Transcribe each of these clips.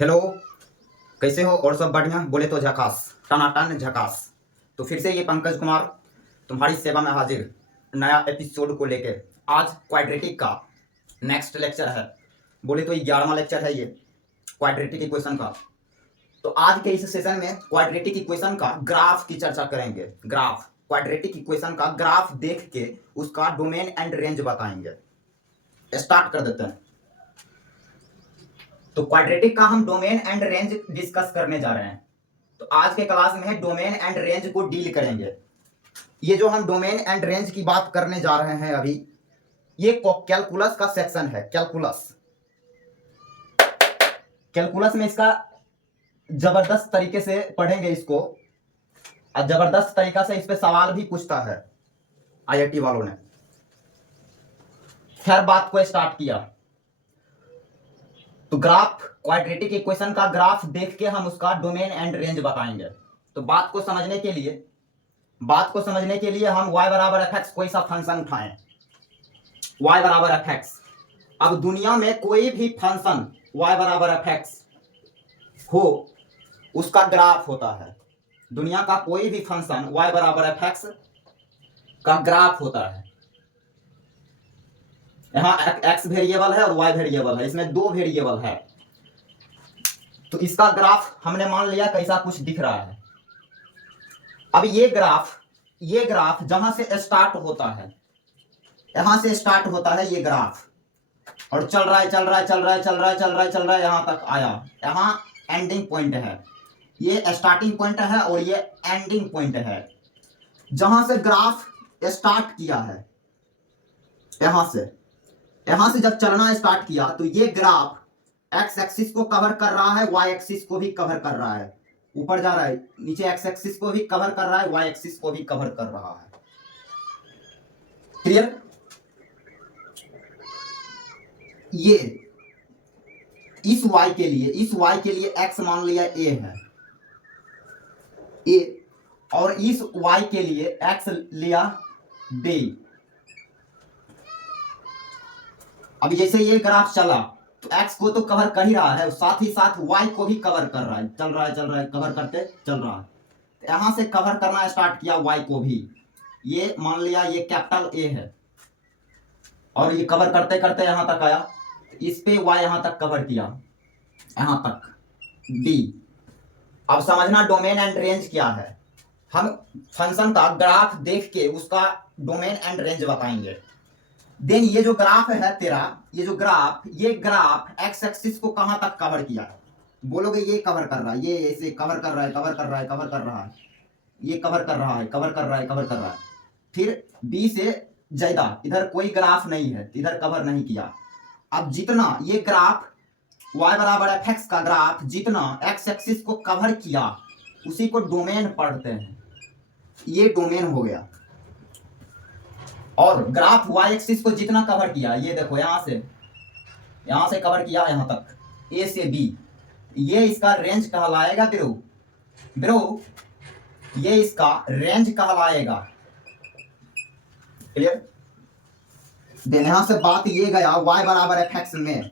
Hello. कैसे हो? और सब बढ़िया? बोले तो झकास, टनाटन झकास। तो फिर से ये पंकज कुमार तुम्हारी सेवा में हाजिर, नया एपिसोड को लेके। आज क्वाड्रेटिक का नेक्स्ट लेक्चर है। बोले तो 11वां लेक्चर है ये क्वाड्रेटिक इक्वेशन का। तो आज के इस सेशन में क्वाड्रेटिक इक्वेशन का ग्राफ की चर्चा करेंगे। ग्राफ, क्वाड्रेटिक इक्वेशन का ग्राफ देख के उसका डोमेन एंड रेंज बताएंगे। स्टार्ट कर देते हैं। तो क्वाड्रेटिक का हम डोमेन एंड रेंज डिस्कस करने जा रहे हैं। तो आज के क्लास में डोमेन एंड रेंज को डील करेंगे। ये जो हम डोमेन एंड रेंज की बात करने जा रहे हैं अभी, ये कैलकुलस का सेक्शन है। कैलकुलस कैलकुलस में इसका जबरदस्त तरीके से पढ़ेंगे इसको, और जबरदस्त तरीका से इस पे सवाल भी पूछता है आईआईटी वालों ने। खैर, बात को स्टार्ट किया तो ग्राफ, क्वाड्रेटिक इक्वेशन का ग्राफ देख के हम उसका डोमेन एंड रेंज बताएंगे। तो बात को समझने के लिए हम y बराबर एफ एक्स कोई सा फंक्शन उठाएं। y बराबर एफ एक्स। अब दुनिया में कोई भी फंक्शन y बराबर एफ एक्स हो, उसका ग्राफ होता है। दुनिया का कोई भी फंक्शन y बराबर एफ एक्स का ग्राफ होता है। यहाँ x वेरिएबल है और y वेरिएबल है, इसमें दो वेरिएबल है। तो इसका ग्राफ हमने मान लिया कैसा कुछ दिख रहा है। अब ये ग्राफ जहां से स्टार्ट होता है, यहां से स्टार्ट होता है ये ग्राफ, और चल रहा है यहां तक आया। यहां एंडिंग पॉइंट है, ये स्टार्टिंग पॉइंट है और ये एंडिंग पॉइंट है। जहां से ग्राफ स्टार्ट किया है, यहां से जब चलना स्टार्ट किया, तो ये ग्राफ एक्स एक्सिस को कवर कर रहा है, वाई एक्सिस को भी कवर कर रहा है। ऊपर जा रहा है, नीचे एक्स एक्सिस को भी कवर कर रहा है, वाई एक्सिस को भी कवर कर रहा है। क्लियर? ये इस y के लिए x मान लिया a है, a, और इस y के लिए x लिया b। अब जैसे ये ग्राफ चला तो x को तो कवर कर ही रहा है, साथ ही साथ y को भी कवर कर रहा है। चल रहा है, कवर करते चल रहा है। तो यहां से कवर करना स्टार्ट किया y को भी। ये मान लिया ये कैपिटल A है, और ये कवर करते करते यहां तक आया। इस पे y यहां तक कवर किया, यहां तक D। अब समझना डोमेन एंड रेंज क्या है। हम फंक्शन का ग्राफ देख के उसका डोमेन एंड रेंज बताएंगे। देन ये जो ग्राफ है तेरा, ये ग्राफ एक्स एक्सिस को कहां तक कवर किया? बोलोगे ये कवर कर रहा है, ये ऐसे कवर कर रहा है, ये कवर कर रहा है। फिर बी से ज्यादा इधर कोई ग्राफ नहीं है, इधर कवर नहीं किया। अब जितना ये ग्राफ y बराबर एफ एक्स का ग्राफ जितना एक्स एक्सिस को कवर किया, उसी को डोमेन पढ़ते हैं। ये डोमेन हो गया। और ग्राफ y एक्सिस को जितना कवर किया, ये देखो यहां से कवर किया यहां तक, a से b, ये इसका रेंज कहलाएगा ब्रो, ये इसका रेंज कहलाएगा। क्लियर? देन यहां से बात ये गया, y बराबर एफ एक्स में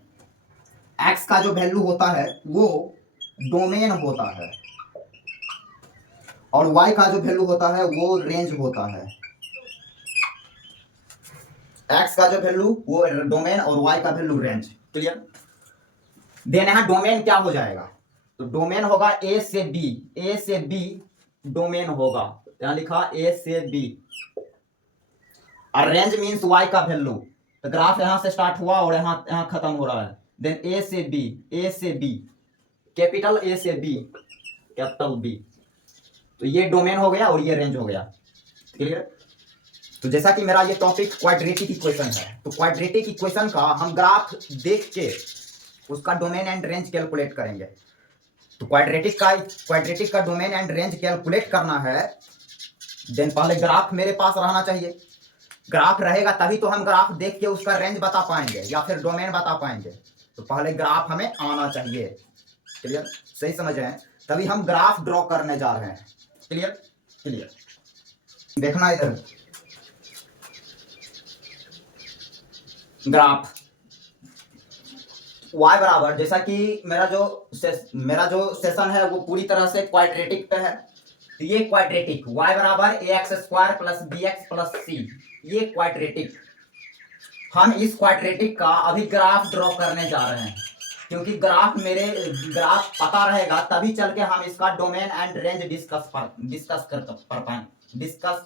x का जो वैल्यू होता है वो डोमेन होता है, और y का जो वैल्यू होता है वो रेंज होता है। x का जो वैल्यू वो डोमेन और y का वैल्यू रेंज। क्लियर? देन यहां डोमेन क्या हो जाएगा? तो डोमेन होगा a से b डोमेन होगा। यहां लिखा a से b, और रेंज मींस y का वैल्यू। तो ग्राफ यहां से स्टार्ट हुआ और यहां खत्म हो रहा है। देन a से b, कैपिटल A से B, कैपिटल B। तो ये डोमेन हो गया और ये रेंज हो गया। क्लियर? तो जैसा कि मेरा ये टॉपिक क्वाड्रेटिक इक्वेशन है, तो क्वाड्रेटिक इक्वेशन का हम ग्राफ देख के उसका डोमेन एंड रेंज कैलकुलेट करेंगे। तो क्वाड्रेटिक का डोमेन एंड रेंज कैलकुलेट करना है, देन पहले ग्राफ मेरे पास रहना चाहिए। ग्राफ रहेगा तभी तो हम ग्राफ देख के उसका रेंज बता पाएंगे या फिर डोमेन बता पाएंगे। तो पहले ग्राफ हमें आना चाहिए। क्लियर? सही समझ रहे हैं? तभी हम ग्राफ ड्रॉ करने जा रहे हैं। क्लियर? देखना इधर, ग्राफ y बराबर, जैसा कि मेरा जो सेशन है वो पूरी तरह से क्वाड्रेटिक पे है, तो ये क्वाड्रेटिक y बराबर ax² plus bx plus c, ये क्वाड्रेटिक। हम इस क्वाड्रेटिक का अभी ग्राफ ड्रॉ करने जा रहे हैं, क्योंकि ग्राफ पता रहेगा तभी चल के हम इसका डोमेन एंड रेंज डिस्कस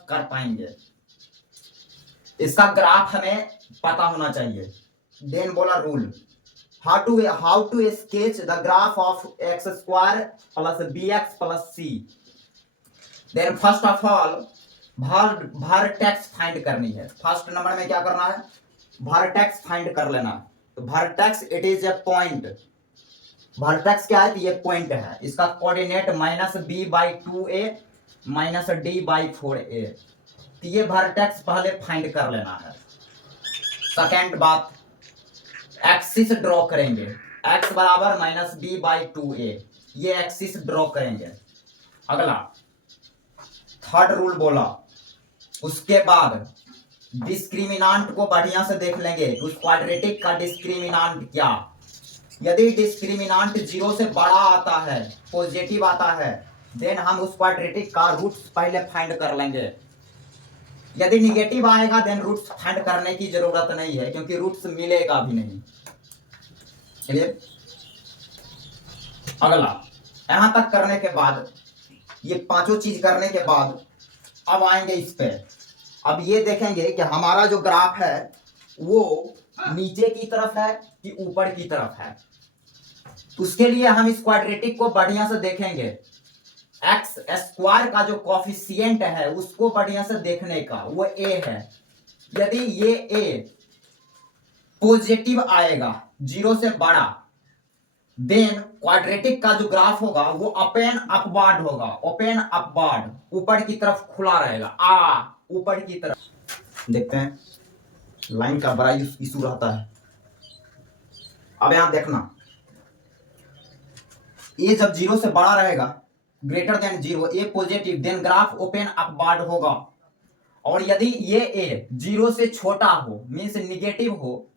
कर पाएंगे। इसका ग्राफ हमें पता होना चाहिए। देन बोला rule, how to sketch the graph of x² plus bx plus c। Then first of all vertex find करनी है। फर्स्ट नंबर में क्या करना है, वर्टेक्स फाइंड कर लेना। तो vertex it is a point. Vertex क्या है, तो ये पॉइंट है, इसका कोऑर्डिनेट -b/2a -d/4a। तो ये वर्टेक्स पहले फाइंड कर लेना है। सेकेंड बात, एक्सिस ड्रॉ करेंगे, x बराबर -b/2a, ये एक्सिस ड्रॉ करेंगे। अगला थर्ड रूल बोला, उसके बाद डिस्क्रिमिनांट को बढ़िया से देख लेंगे कि उस क्वाड्रेटिक का डिस्क्रिमिनांट क्या। यदि डिस्क्रिमिनांट 0 से बड़ा आता है, पॉजिटिव आता है, देन हम उस क्वाड्रेटिक का रूट्स पहले फाइंड कर लेंगे। यदि निगेटिव आएगा देन रूट्स फाइंड करने की जरूरत नहीं है, क्योंकि रूट्स मिलेगा भी नहीं। चलिए अगला, यहां तक करने के बाद, ये पांचों चीज करने के बाद अब आएंगे इस पे। अब ये देखेंगे कि हमारा जो ग्राफ है वो नीचे की तरफ है कि ऊपर की तरफ है। तो उसके लिए हम इस क्वाड्रेटिक को बढ़िया से देखेंगे। x² का जो कोफिशिएंट है उसको बढ़िया से देखने का, वो a है। यदि ये a पॉजिटिव आएगा 0 से बड़ा, देन क्वाड्रेटिक का जो ग्राफ होगा वो ओपन अपवार्ड होगा, ओपन अपवार्ड, ऊपर की तरफ खुला रहेगा, ऊपर की तरफ। देखते हैं, लाइन का बड़ा इशू रहता है। अब यहां देखना, ये जब 0 से बड़ा रहेगा, greater than 0, A positive, then graph open upward होगा। और यदि ये ए 0 से छोटा हो, मीन्स निगेटिव हो,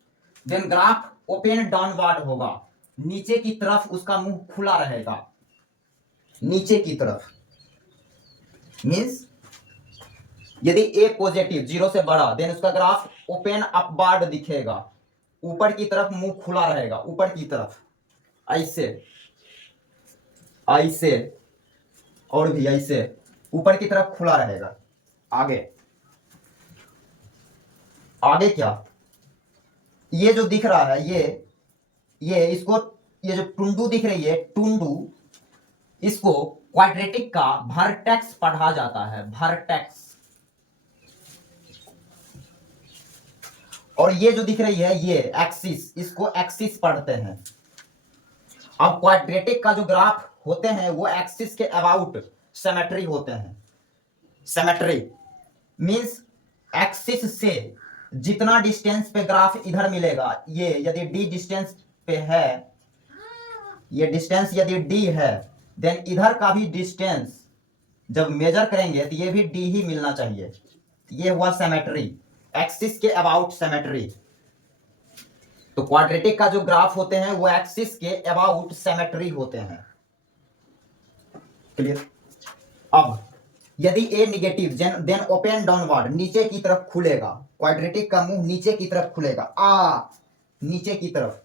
देन ग्राफ ओपन डाउनवार्ड होगा, नीचे की तरफ उसका मुंह खुला रहेगा, नीचे की तरफ। मीन्स यदि ए पॉजिटिव 0 से बड़ा, देन उसका ग्राफ ओपन अपवार्ड दिखेगा, ऊपर की तरफ मुंह खुला रहेगा, ऊपर की तरफ, ऐसे ऐसे और भी ऐसे ऊपर की तरफ खुला रहेगा। आगे आगे क्या, ये जो दिख रहा है, ये इसको, ये जो टुंडू दिख रही है, टुंडू, इसको क्वाड्रेटिक का वर्टेक्स पढ़ा जाता है, वर्टेक्स। और ये जो दिख रही है ये एक्सिस, इसको एक्सिस पढ़ते हैं। अब क्वाड्रेटिक का जो ग्राफ होते हैं वो एक्सिस के अबाउट सिमेट्री होते हैं। सिमेट्री मींस एक्सिस से जितना डिस्टेंस पे ग्राफ इधर मिलेगा, ये यदि डी डिस्टेंस पे है, ये डिस्टेंस यदि डी है, देन इधर का भी डिस्टेंस जब मेजर करेंगे तो ये भी डी ही मिलना चाहिए। ये हुआ सिमेट्री, एक्सिस के अबाउट सिमेट्री। तो क्वाड्रेटिक का जो ग्राफ होते हैं वो एक्सिस के अबाउट सिमेट्री होते हैं। क्लियर। अब यदि ए निगेटिव, देन ओपन डाउनवर्ड, नीचे की तरफ खुलेगा, क्वाड्रेटिक का मुंह नीचे की तरफ खुलेगा, नीचे की तरफ।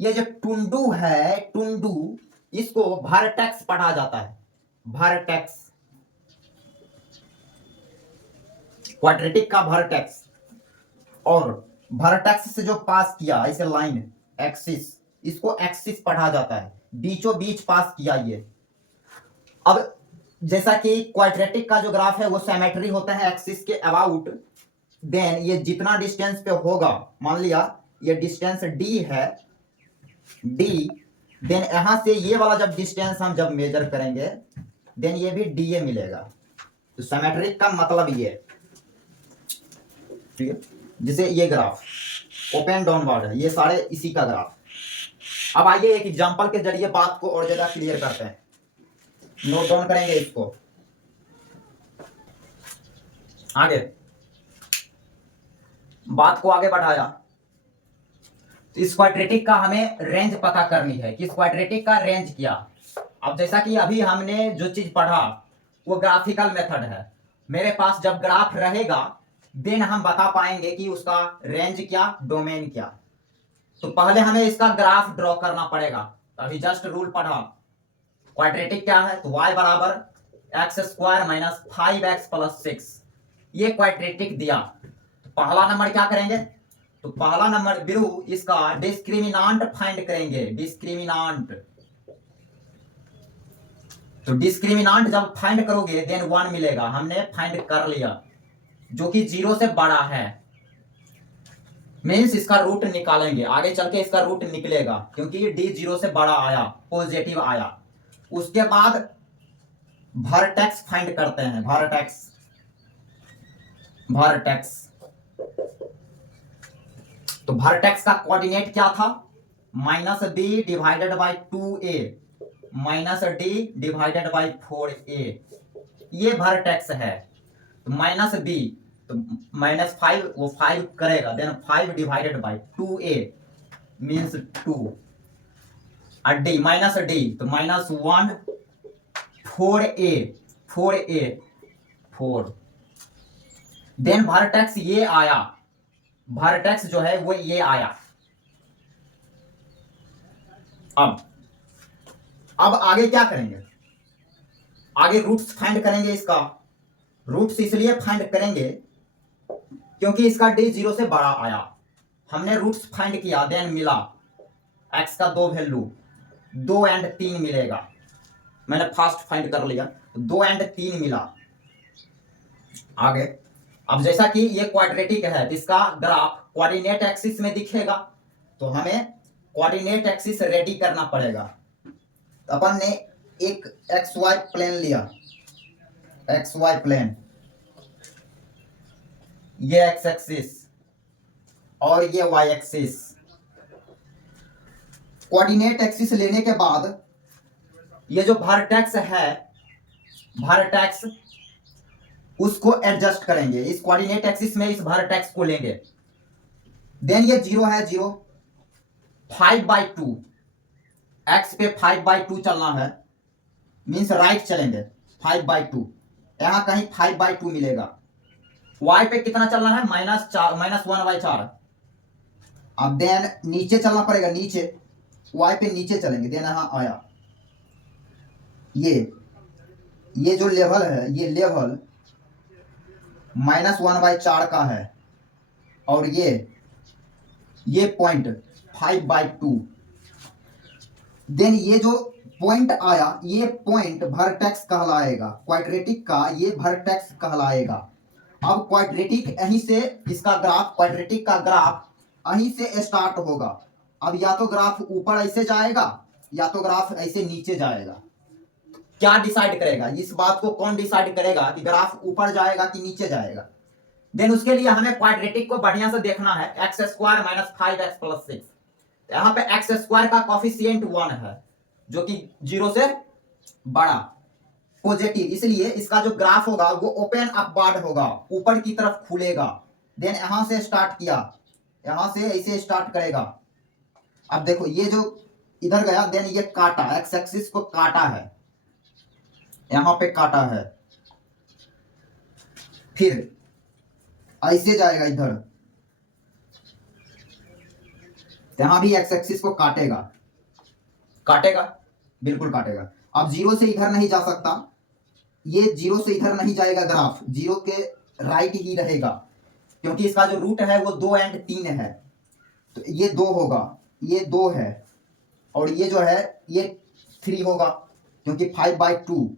ये जो टुंडू है, टुंडू, इसको वर्टेक्स पढ़ा जाता है, वर्टेक्स, क्वाड्रेटिक का वर्टेक्स। और वर्टेक्स से जो पास किया ऐसे लाइन एक्सिस, इसको एक्सिस पढ़ा जाता है, बीचों बीच पास किया ये। अब जैसा कि क्वाड्रेटिक का जो ग्राफ है वो सिमेट्री होता है एक्सिस के अबाउट, देन ये जितना डिस्टेंस पे होगा, मान लिया ये डिस्टेंस डी है, डी, देन यहां से ये वाला जब डिस्टेंस हम जब मेजर करेंगे, देन ये भी डी ए मिलेगा। तो सिमेट्रिक का मतलब ये, ठीक है। जैसे ये ग्राफ ओपन डाउनवर्ड है, ये सारे इसी का ग्राफ। अब आइए एक एग्जांपल के जरिए बात को और ज्यादा क्लियर करते हैं, नोट डाउन करेंगे इसको। आगे बात को आगे बढ़ाया, तो इस क्वाड्रेटिक का हमें रेंज पता करनी है कि इस क्वाड्रेटिक का रेंज क्या। अब जैसा कि अभी हमने जो चीज पढ़ा वो ग्राफिकल मेथड है। मेरे पास जब ग्राफ रहेगा देन हम बता पाएंगे कि उसका रेंज क्या, डोमेन क्या। तो पहले हमें इसका ग्राफ ड्रॉ करना पड़ेगा। तो अभी जस्ट रूल पढ़ा, क्वाड्रेटिक क्या है, तो y बराबर x square minus 5x plus 6, ये क्वाड्रेटिक दिया। पहला नंबर क्या करेंगे, तो पहला नंबर बिरु इसका डिस्क्रिमिनांट फाइंड करेंगे, डिस्क्रिमिनांट। तो डिस्क्रिमिनांट जब फाइंड करोगे देन 1 मिलेगा, हमने फाइंड कर लिया, जो कि 0 से बड़ा है। मीन्स इसका रूट निकालेंगे, आगे चल के इसका रूट निकलेगा क्योंकि डी 0 से बड़ा आया, पॉजिटिव आया। उसके बाद वर्टेक्स फाइंड करते हैं, वर्टेक्स, वर्टेक्स। तो वर्टेक्स का कोऑर्डिनेट क्या था, minus b divided by 2a minus d divided by 4a, ये वर्टेक्स है। तो माइनस बी तो माइनस 5, वो 5 करेगा, then 5 divided by 2a means 2, और डी माइनस डी तो माइनस 1, 4a 4, देन वर्टेक्स ये आया, वर्टेक्स जो है वो ये आया। अब आगे क्या करेंगे, आगे रूट्स फाइंड करेंगे। इसका रूट्स इसलिए फाइंड करेंगे क्योंकि इसका डी 0 से बड़ा आया। हमने रूट्स फाइंड किया, देन मिला x का 2 वैल्यू 2 एंड 3 मिलेगा। मैंने फास्ट फाइंड कर लिया, 2 एंड 3 मिला। आगे अब जैसा कि ये क्वाड्रेटिक है तो इसका ग्राफ कोऑर्डिनेट एक्सिस में दिखेगा, तो हमें कोऑर्डिनेट एक्सिस रेडी करना पड़ेगा। तो अपन ने एक एक्स वाई प्लेन लिया, एक्स वाई प्लेन, ये एक्स एक्सिस और ये वाई एक्सिस। कोऑर्डिनेट एक्सिस लेने के बाद ये जो वर्टेक्स है, वर्टेक्स उसको एडजस्ट करेंगे इस कोऑर्डिनेट एक्सिस में, इस वर्टेक्स को लेंगे। देन ये 0 है, 0 5/2, एक्स पे 5/2 चलना है, मीन्स राइट चलेंगे 5/2, यहां कहीं 5/2 मिलेगा। y पे कितना चलना है, -1/4। अब देन नीचे चलना पड़ेगा, नीचे y पे नीचे चलेंगे, देन यहां आया। ये जो लेवल है, ये लेवल -1/4 का है, और ये पॉइंट 5/2। देन ये जो पॉइंट आया, ये पॉइंट वर्टेक्स कहलाएगा, क्वाड्रेटिक का ये वर्टेक्स कहलाएगा। अब क्वाड्रेटिक यहीं से, इसका ग्राफ, क्वाड्रेटिक का ग्राफ यहीं से स्टार्ट होगा। अब या तो ग्राफ ऊपर ऐसे जाएगा या तो ग्राफ ऐसे नीचे जाएगा। क्या डिसाइड करेगा, इस बात को कौन डिसाइड करेगा कि ग्राफ ऊपर जाएगा कि नीचे जाएगा। देन उसके लिए हमें क्वाड्रेटिक को बढ़िया से देखना है, x square minus 5x plus 6। यहाँ पे एक्स स्क्वायर का कॉफिशिएंट 1 है, जो कि 0 से बड़ा, पॉजिटिव, इसलिए इसका जो ग्राफ होगा वो ओपन अपवर्ड होगा, ऊपर की तरफ खुलेगा। देन यहां से स्टार्ट किया, यहां से ऐसे स्टार्ट करेगा। अब देखो ये जो इधर गया, देन ये काटा, एक्स एक्सिस को काटा है, यहां पे काटा है, फिर ऐसे जाएगा इधर, यहां भी एक्स एक्सिस को काटेगा, काटेगा, बिल्कुल काटेगा। अब 0 से इधर नहीं जा सकता, ये 0 से इधर नहीं जाएगा, ग्राफ 0 के राइट ही रहेगा, क्योंकि इसका जो रूट है वो 2 एंड 3 है, तो ये 2 होगा, ये 2 है, और ये जो है ये 3 होगा, क्योंकि 5/2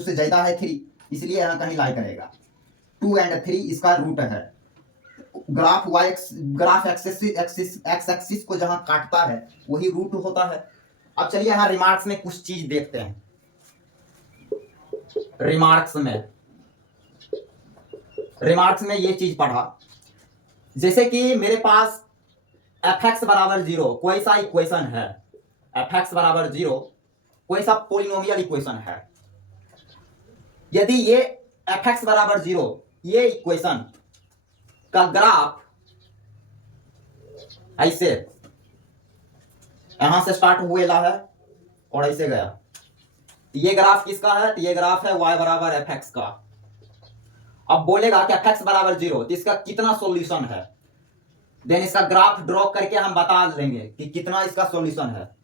से ज्यादा है 3, इसलिए यहां कहीं लाई करेगा। 2 एंड 3 इसका रूट है। ग्राफ एक्स एक्सिस को जहां काटता है वही रूट होता है। अब चलिए यहां रिमार्क्स में कुछ चीज देखते हैं। रिमार्क्स में ये चीज पढ़ा, जैसे कि मेरे पास fx बराबर 0 कोई सा इक्वेशन है, fx बराबर 0 कोई सा पोलिनोमियल इक्वेशन है। यदि ये fx बराबर 0 ये इक्वेशन का ग्राफ ऐसे यहां से स्टार्ट हुएला है और ऐसे गया। ये ग्राफ किसका है? ये ग्राफ है y बराबर एफ एक्स का। अब बोलेगा कि एफ एक्स बराबर 0, तो इसका कितना सॉल्यूशन है? देन इसका ग्राफ ड्रॉ करके हम बता लेंगे कि कितना इसका सॉल्यूशन है।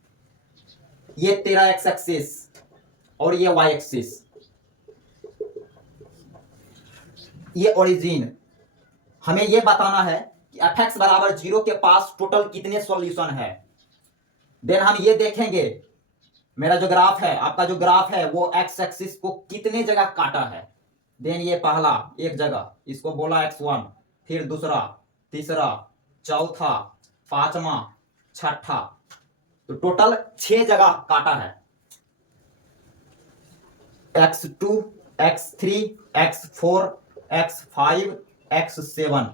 ये तेरा एक्स एक्सिस और ये वाई एक्सिस, ये ओरिजिन। हमें ये बताना है कि एफ एक्स बराबर 0 के पास टोटल कितने सॉल्यूशन है। देन हम ये देखेंगे मेरा जो ग्राफ है, आपका जो ग्राफ है वो एक्स एक्सिस को कितने जगह काटा है। देन ये पहला एक जगह, इसको बोला x1, फिर दूसरा, तीसरा, चौथा, पांचवा, छठा, तो टोटल 6 जगह काटा है। x2, x3, x4, x5, x7।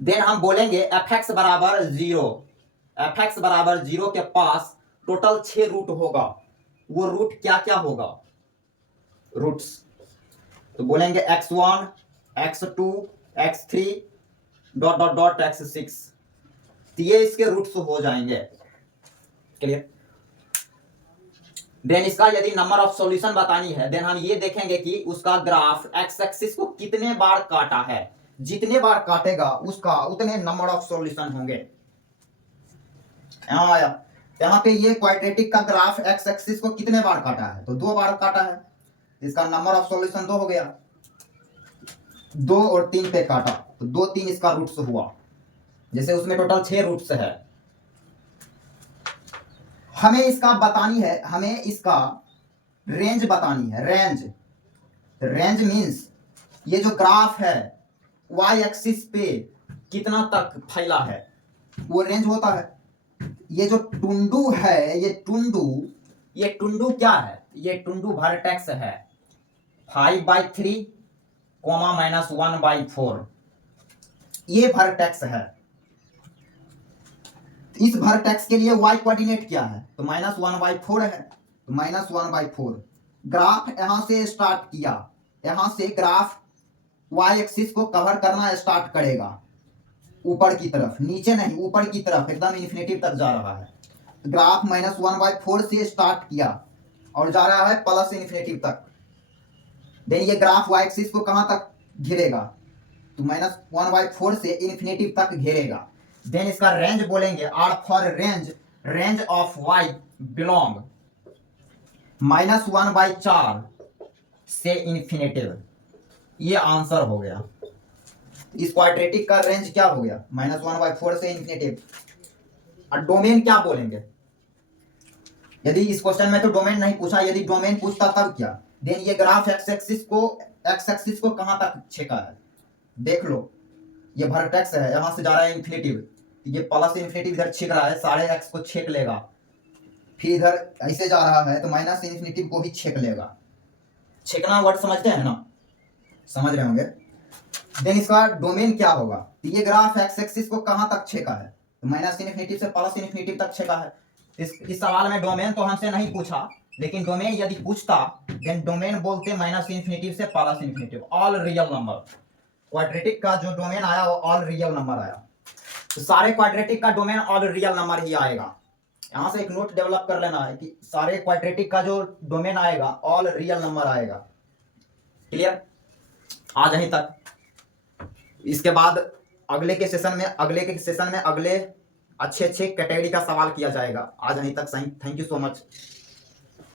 Then हम बोलेंगे एफ एक्स बराबर 0, एफ एक्स बराबर 0 के पास टोटल 6 रूट होगा। वो रूट क्या क्या होगा? रूट्स तो बोलेंगे x1, x2, x3 dot dot dot x6, तो ये इसके रूट्स हो जाएंगे। क्लियर? देन इसका यदि नंबर ऑफ सॉल्यूशन बतानी है, देन हम ये देखेंगे कि उसका ग्राफ एक्स एक्सिस को कितने बार काटा है। जितने बार काटेगा उसका उतने नंबर ऑफ सॉल्यूशन होंगे। यहां आया, यहाँ पे ये क्वाड्रेटिक का ग्राफ एक्स एक्सिस को कितने बार काटा है? तो 2 बार काटा है। इसका नंबर ऑफ सॉल्यूशन 2 हो गया। 2 और 3 पे काटा तो 2 3 इसका रूट्स हुआ। जैसे उसमें टोटल 6 रूट्स है। हमें इसका बतानी है, हमें इसका रेंज बतानी है। रेंज मींस ये जो ग्राफ है वाई एक्सिस पे कितना तक फैला है, वो रेंज होता है। ये जो टुंडू है, ये टुंडू क्या है? ये टुंडू वर्टेक्स है 5/3 -1/4, ये वर्टेक्स है। इस वर्टेक्स के लिए y कोऑर्डिनेट क्या है? तो -1/4 है, तो -1/4। ग्राफ यहां से स्टार्ट किया, यहां से ग्राफ y एक्सिस को कवर करना स्टार्ट करेगा ऊपर की तरफ, नीचे नहीं, ऊपर की तरफ एकदम इन्फिनिटी तक जा रहा है। ग्राफ -1/4 से स्टार्ट किया और जा रहा है प्लस इन्फिनिटी तक। देन ये ग्राफ y एक्सिस को कहां तक घेरेगा? तो -1/4 से इन्फिनिटी तक घेरेगा। देन इसका रेंज बोलेंगे R for range of y belong -1/4 से इन्फिनिटी। ये आंसर हो गया। इस क्वाड्रेटिक का रेंज क्या हो गया? -1/4 से इन्फिनिटी। और डोमेन क्या बोलेंगे? यदि इस क्वेश्चन में तो डोमेन नहीं पूछा, यदि डोमेन पूछता तब क्या? देन ये ग्राफ एक्स एक्सिस को कहां तक छेका है? देख लो, ये वर्टेक्स है, यहां से जा रहा है इन्फिनिटी, ये प्लस इन्फिनिटी इधर छेक रहा है, सारे एक्स को छेक लेगा। फिर इधर ऐसे जा रहा है तो माइनस इन्फिनिटी को भी छेक लेगा। छेकना वर्ड समझते हैं ना? समझ रहे होंगे। देन इसका डोमेन क्या होगा? तो ये ग्राफ एक्स एक्सिस को कहां तक छेका है? तो माइनस इन्फिनिटी से प्लस इन्फिनिटी तक छेका है। इस सवाल में डोमेन तो हमसे नहीं पूछा, लेकिन डोमेन यदि पूछता देन डोमेन बोलते -इन्फिनिटी से plus infinity, all real number. Quadratic का जो डोमेन आया वो ऑल रियल नंबर आया, तो सारे क्वाड्रेटिक का डोमेन ऑल रियल नंबर ही आएगा। यहां से एक नोट डेवलप कर लेना है कि सारे क्वाड्रेटिक का जो डोमेन आएगा ऑल रियल नंबर आएगा। क्लियर? आज यहीं तक। इसके बाद अगले के सेशन में अगले अच्छे कैटेगरी का सवाल किया जाएगा। आज यहीं तक। सही, थैंक यू सो मच।